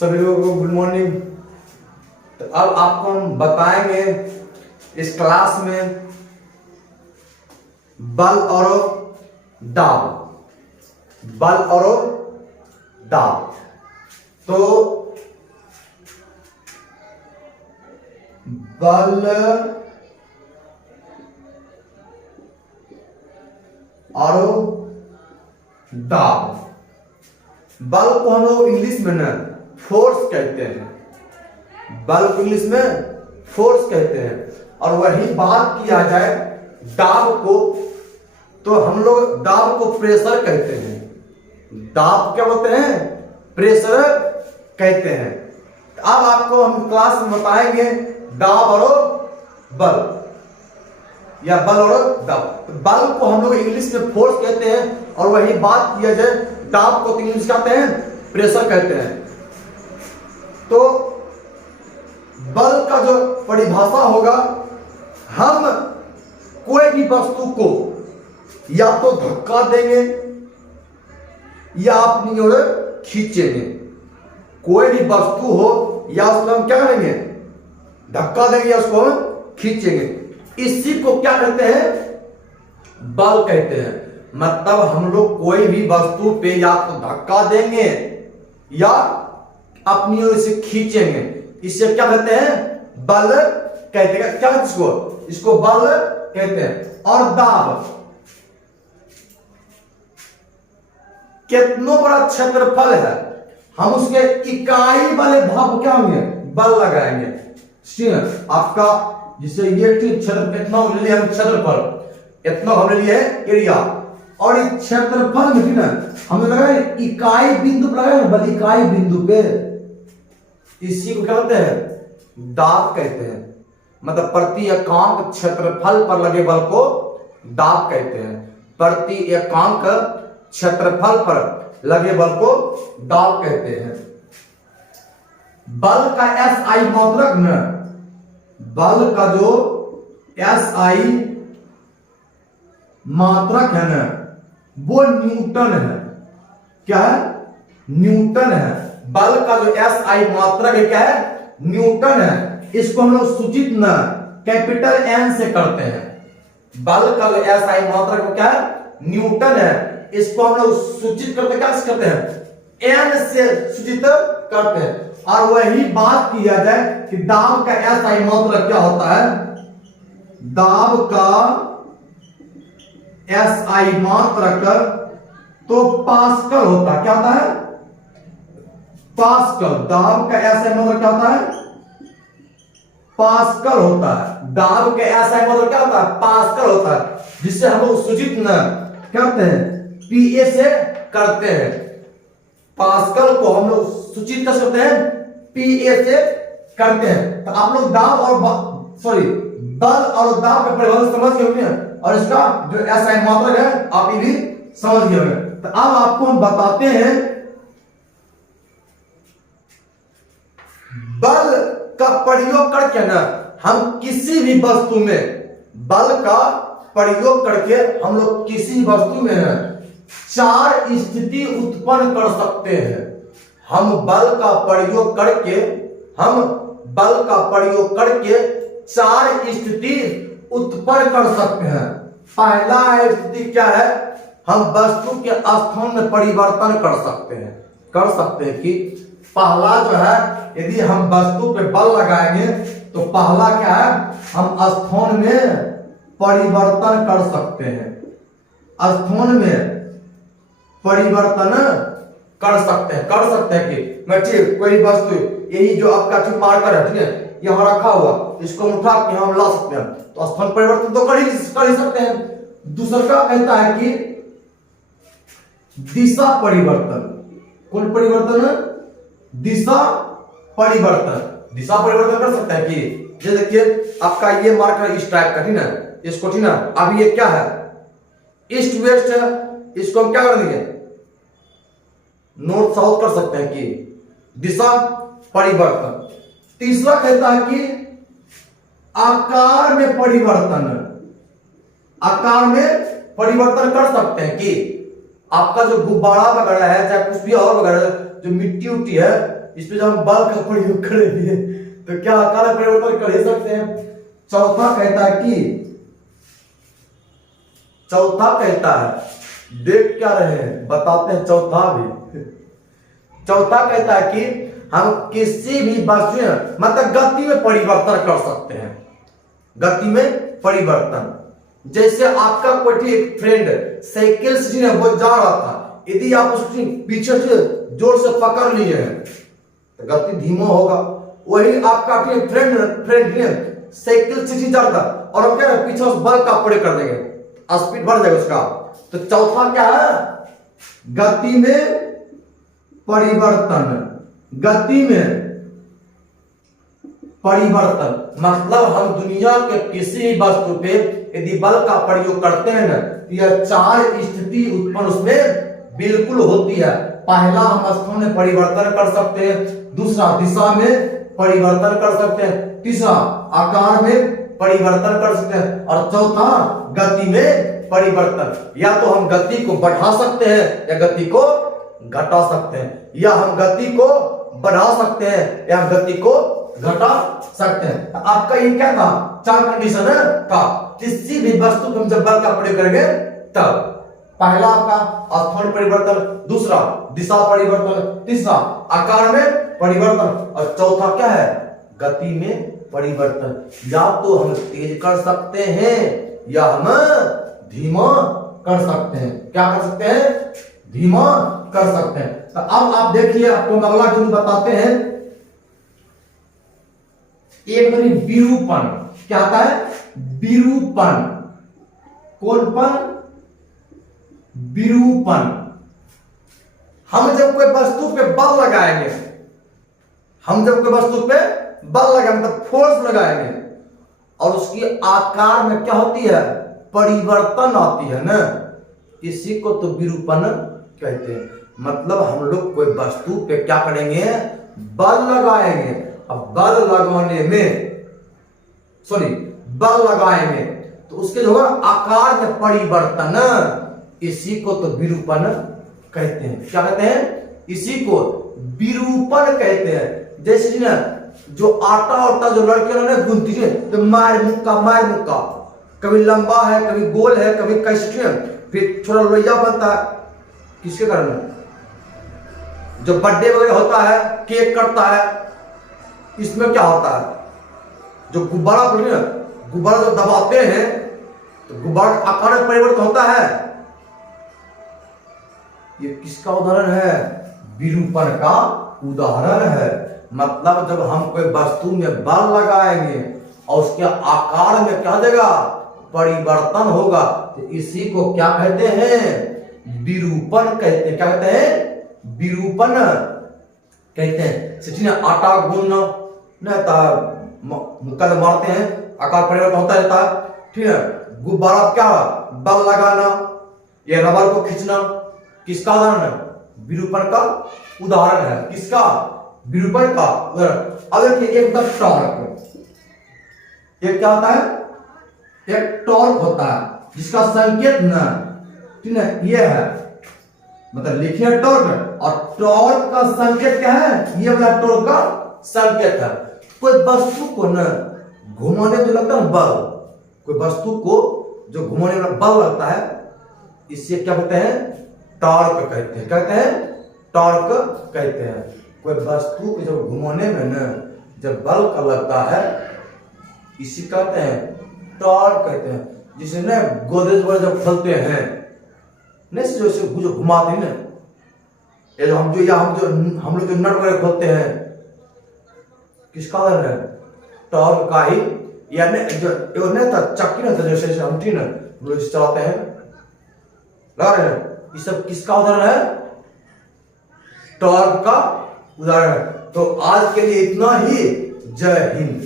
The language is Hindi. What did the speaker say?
सभी लोगों को गुड मॉर्निंग। तो अब आपको हम बताएंगे इस क्लास में बल और दाब, बल और दाब। तो बल और दाब, बल को हम लोग इंग्लिश में ना फोर्स कहते हैं, बल को इंग्लिश में फोर्स कहते हैं। और वही बात किया जाए दाब को, तो हम लोग दाब को प्रेशर कहते हैं। दाब क्या बोलते हैं? प्रेशर कहते हैं। अब आपको हम क्लास में बताएंगे दाब और बल, या बल और दाब। बल को हम लोग इंग्लिश में फोर्स कहते हैं, और वही बात किया जाए दाब को इंग्लिश कहते हैं प्रेशर कहते हैं। तो बल का जो परिभाषा होगा, हम कोई भी वस्तु को या तो धक्का देंगे या अपनी ओर खींचेंगे। कोई भी वस्तु हो या उसको हम क्या करेंगे? धक्का देंगे या उसको हम खींचेंगे। इसी को क्या कहते हैं? बल कहते हैं। मतलब हम लोग कोई भी वस्तु पे या तो धक्का देंगे या अपनी ओर से खींचेंगे, इसे क्या कहते हैं? बल कहते हैं। क्या इसको बल कहते हैं। और दाब, कितनों बड़ा क्षेत्रफल है, हम उसके इकाई वाले भाग क्या होंगे? बल लगाएंगे। आपका जिसे ये क्षेत्र इतना ले लिया हम क्षेत्रफल, इतना हमने लिया है एरिया, और इस क्षेत्रफल में ना हमने लगाया इकाई बिंदु पर लगाया बल, इकाई बिंदु पे। इसी को क्या कहते हैं? दाब कहते हैं। मतलब प्रति एकांक क्षेत्रफल पर लगे बल को दाब कहते हैं। प्रति एकांक क्षेत्रफल पर लगे बल को दाब कहते हैं। बल का SI मात्रक न, बल का जो SI मात्रक है ना, वो न्यूटन है। क्या है? न्यूटन है। बल का जो SI मात्रक है क्या है? न्यूटन है। इसको हम लोग सूचित न कैपिटल N से करते हैं। बल का जो SI मात्रक क्या है? न्यूटन है। इसको हम लोग सूचित करते क्या करते हैं? N से सूचित करते हैं। और वही बात किया जाए कि दाब का SI मात्रक क्या होता है? दाब का SI मात्रक तो पास्कल होता है। क्या होता है? पास्कल। दाब का SI मात्रक क्या होता है? पास्कल होता है। दाब का SI मात्रक क्या होता है? पास्कल होता है। जिससे हम लोग सूचित न करते हैं PA से करते हैं। पास्कल को हम लोग सूचित कर सकते हैं PA से करते हैं। तो आप लोग दाब और बल और दाब का परिभाषा समझ गए होंगे, और इसका जो SI मात्रक है आप ये भी समझ गए होंगे। तो अब आपको हम बताते हैं बल का प्रयोग करके ना हम किसी भी वस्तु में, बल का प्रयोग करके हम लोग किसी वस्तु में ना 4 स्थिति उत्पन्न कर सकते हैं। हम बल का प्रयोग करके 4 स्थिति उत्पन्न कर सकते हैं। पहला स्थिति क्या है? हम वस्तु के स्थान में परिवर्तन कर सकते हैं कि पहला जो है, यदि हम वस्तु पे बल लगाएंगे तो पहला क्या है? हम स्थान में परिवर्तन कर सकते हैं। स्थान में परिवर्तन कर सकते हैं कि मैं ठीक कोई वस्तु, यही जो आपका ठीक मार्कर है, ठीक है, यहाँ रखा हुआ, इसको हम उठा के हम ला सकते हैं, तो स्थान परिवर्तन तो कर ही सकते हैं। दूसरा का कहता है कि दिशा परिवर्तन। कौन परिवर्तन? दिशा परिवर्तन कर सकता है कि ये देखिए आपका ये मार्कर इस टाइप का, ठीक है, इसको, ठीक है, अभी ये क्या है? ईस्ट वेस्ट है, इसको हम क्या कर देंगे? नॉर्थ साउथ कर सकते हैं कि दिशा परिवर्तन। तीसरा कहता है कि आकार में परिवर्तन कर सकते हैं कि आपका जो गुब्बारा वगैरह है, चाहे कुछ भी और वगैरह, जो मिट्टी उट्टी है, इस पे जब हम बल का प्रयोग करेंगे तो क्या आकार में परिवर्तन कर ही सकते हैं। चौथा कहता है, देख क्या रहे हैं, बताते हैं चौथा भी। चौथा कहता है कि हम किसी भी वस्तु मतलब गति में परिवर्तन कर सकते हैं। गति में परिवर्तन, जैसे आपका कोई एक फ्रेंड साइकिल से वो जा रहा था, यदि आप उसकी पीछे से जोर से पकड़ लिए हैं तो गति धीमा होगा। वही आपका फ्रेंड साइकिल से जा रहा था और हम क्या पीछे उस बल का प्रयोग कर देंगे, स्पीड बढ़ जाएगा उसका। तो चौथा क्या है, गति में परिवर्तन। गति में परिवर्तन मतलब हम दुनिया के किसी भी वस्तु पे यदि बल का प्रयोग करते हैं ना, यह चार स्थिति उत्पन्न उसमें बिल्कुल होती है। पहला, हम स्थान में परिवर्तन कर सकते हैं। दूसरा, दिशा में परिवर्तन कर सकते हैं। तीसरा, आकार में परिवर्तन कर सकते हैं। और चौथा, गति में परिवर्तन। या तो हम गति को बढ़ा सकते हैं या गति को घटा सकते हैं, या हम गति को बढ़ा सकते हैं या गति को घटा सकते हैं। तो आपका ये क्या था, चार कंडीशन है था। किसी भी वस्तु को हम जब बल का प्रयोग करेंगे तब पहला आपका स्थान परिवर्तन, दूसरा दिशा परिवर्तन, तीसरा आकार में परिवर्तन और चौथा क्या है, गति में परिवर्तन। या तो हम तेज कर सकते हैं या हम धीमा कर सकते हैं। क्या कर सकते हैं, धीमा कर सकते हैं। तो अब आप देखिए, आपको अगला बिंदु बताते हैं। एक विरूपण क्या आता है, विरूपण। कौनपन, विरूपण। हम जब कोई वस्तु पे बल लगाएंगे, मतलब फोर्स लगाएंगे और उसकी आकार में क्या होती है, परिवर्तन आती है ना, इसी को तो विरूपण कहते हैं। मतलब हम लोग कोई वस्तु पे क्या करेंगे, बल लगाएंगे। अब बल लगाएंगे तो उसके जो आकार में परिवर्तन, इसी को तो विरूपण कहते हैं। क्या कहते हैं, इसी को विरूपण कहते हैं। जैसे ना जो आटा जो लड़के ने गूंथती है तो मार मुक्का, कभी लंबा है, कभी गोल है, कभी कैसे, फिर थोड़ा लोहिया बनता है। किसके कारण, जो बर्थडे वगैरह होता है, केक कटता है, इसमें क्या होता है, जो गुब्बारा जब दबाते हैं तो गुब्बारा का आकार में परिवर्तन होता है। ये किसका उदाहरण है, विरूपण का उदाहरण है। मतलब जब हम कोई वस्तु में बल लगाएंगे और उसके आकार में क्या देगा, परिवर्तन होगा, तो इसी को क्या कहते हैं, विरूपण कहते हैं। क्या कहते हैं, विरूपण कहते हैं। सीधे आटा गूंदना ना, मुक्का मारते हैं, आकार परिवर्तन होता रहता है, ठीक है। गुब्बारा क्या, बल लगाना, ये रबर को खींचना, किसका उदाहरण है, विरूपण का उदाहरण है। किसका, विरूपण का उदाहरण। अब देखिए, एक टॉर्क, एक क्या होता है, एक टॉर्क होता है जिसका संकेत ना, ठीक है, ये है, मतलब लिखिए टॉर्क, और टॉर्क का संकेत क्या है, ये वाला टॉर्क का संकेत है। कोई वस्तु को ना घुमाने में लगता है बल, कोई वस्तु को जो घुमाने में बल लगता है, इससे क्या कहते हैं, टॉर्क कहते हैं। कहते हैं, टॉर्क कहते हैं। कोई वस्तु को जब घुमाने में ना जब बल का लगता है, इसी कहते हैं, टॉर्क कहते हैं। जिसे ना गोदरेज वाले जब खोलते हैं, नहीं जो घुमाते हैं ना, ये जो हम लोग जो नट वगैरह खोलते हैं, किसका उदाहरण है, टॉर्क का ही। यानी जो नहीं था चक्की ना था, जैसे हम थी ना चलाते हैं, लगा रहे हैं, ये सब किसका उदाहरण है, टॉर्क का उदाहरण है। तो आज के लिए इतना ही। जय हिंद।